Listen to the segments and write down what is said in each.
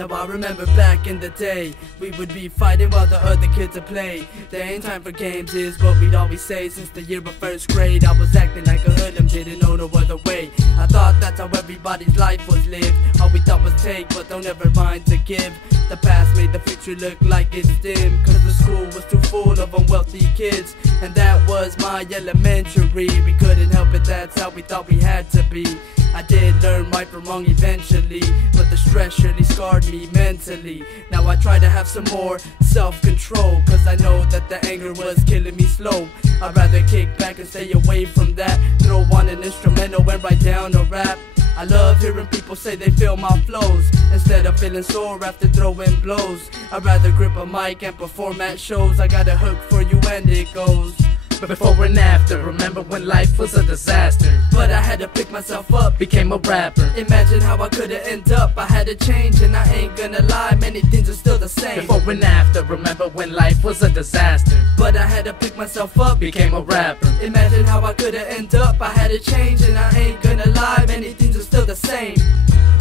Now I remember back in the day, we would be fighting while the other kids would play. There ain't time for games is what we'd always say. Since the year of first grade, I was acting like a hoodlum, didn't know no other way. I thought that's how everybody's life was lived. All we thought was take, but don't ever mind to give. The past made the future look like it's dim, cause the school was too full of unwealthy kids. And that was my elementary. We couldn't help it, that's how we thought we had to be. I did learn right from wrong eventually, but the stress surely scarred me mentally. Now I try to have some more self-control, cause I know that the anger was killing me slow. I'd rather kick back and stay away from that, throw on an instrumental and write down a rap. I love hearing people say they feel my flows, instead of feeling sore after throwing blows. I'd rather grip a mic and perform at shows. I got a hook for you and it goes. Before and after, remember when life was a disaster, but I had to pick myself up, became a rapper. Imagine how I could've ended up, I had to change, and I ain't gonna lie, many things are still the same. Before and after, remember when life was a disaster, but I had to pick myself up, became a rapper. Imagine how I could've ended up, I had to change, and I ain't gonna lie, many things are still the same.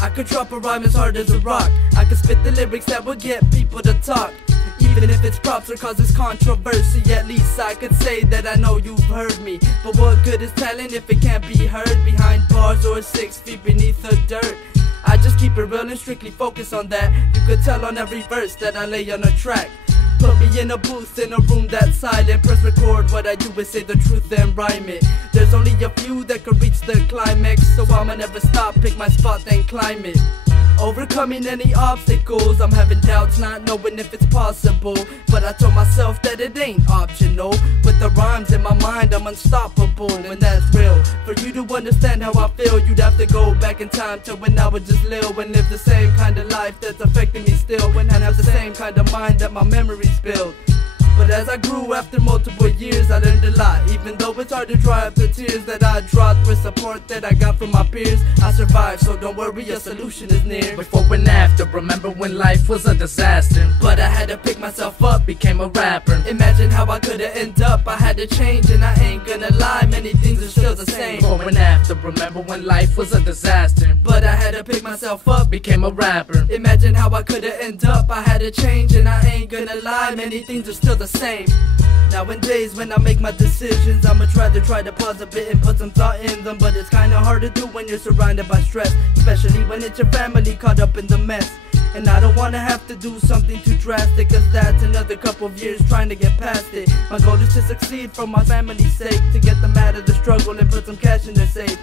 I could drop a rhyme as hard as a rock, I could spit the lyrics that would get people to talk. Even if it's props or causes controversy, at least I could say that I know you've heard me. But what good is talent if it can't be heard behind bars or 6 feet beneath the dirt? I just keep it real and strictly focus on that. You could tell on every verse that I lay on a track. Put me in a booth in a room that's silent, press record, what I do is say the truth and rhyme it. There's only a few that could reach the climax, so I'ma never stop, pick my spot then climb it. Overcoming any obstacles, I'm having doubts, not knowing if it's possible. But I told myself that it ain't optional. With the rhymes in my mind, I'm unstoppable, and that's real. For you to understand how I feel, you'd have to go back in time to when I was just little and live the same kind of life that's affecting me still, when I have the same kind of mind that my memories build. But as I grew after multiple years, I learned a lot. Even though it's hard to dry up the tears that I dropped with support that I got from my peers, I survived, so don't worry, a solution is near. Before and after, remember when life was a disaster, but I had to pick myself up, became a rapper. Imagine how I could've ended up, I had to change, and I ain't gonna lie, many things are still the same. Before and after, remember when life was a disaster, but I had to pick myself up, became a rapper. Imagine how I could've ended up, I had to change, and I ain't gonna lie, many things are still the same. Nowadays when I make my decisions, I'ma try to pause a bit and put some thought in them. But it's kinda hard to do when you're surrounded by stress, especially when it's your family caught up in the mess. And I don't wanna have to do something too drastic, cause that's another couple of years trying to get past it. My goal is to succeed for my family's sake, to get them out of the struggle and put some cash in their safe.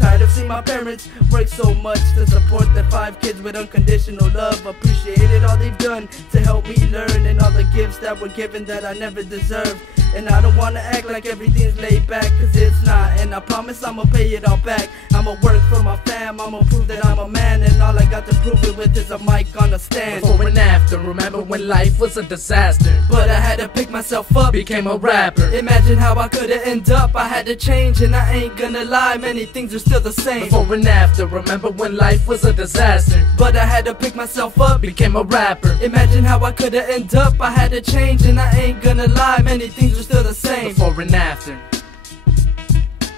Tired of seeing my parents work so much to support their 5 kids with unconditional love. Appreciated all they've done to help me learn, and all the gifts that were given that I never deserved. And I don't wanna act like everything's laid back, cause it's not, and I promise I'ma pay it all back. I'ma work for my fam, I'ma prove that I'm a man, and all I got to prove it with is a mic on a stand. Before and after, remember when life was a disaster, but I had to pick myself up, became a rapper. Imagine how I could've ended up, I had to change, and I ain't gonna lie, many things are still the same. Before and after, remember when life was a disaster, but I had to pick myself up, became a rapper. Imagine how I could've ended up, I had to change, and I ain't gonna lie, many things are still the same. Before and after,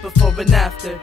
before and after.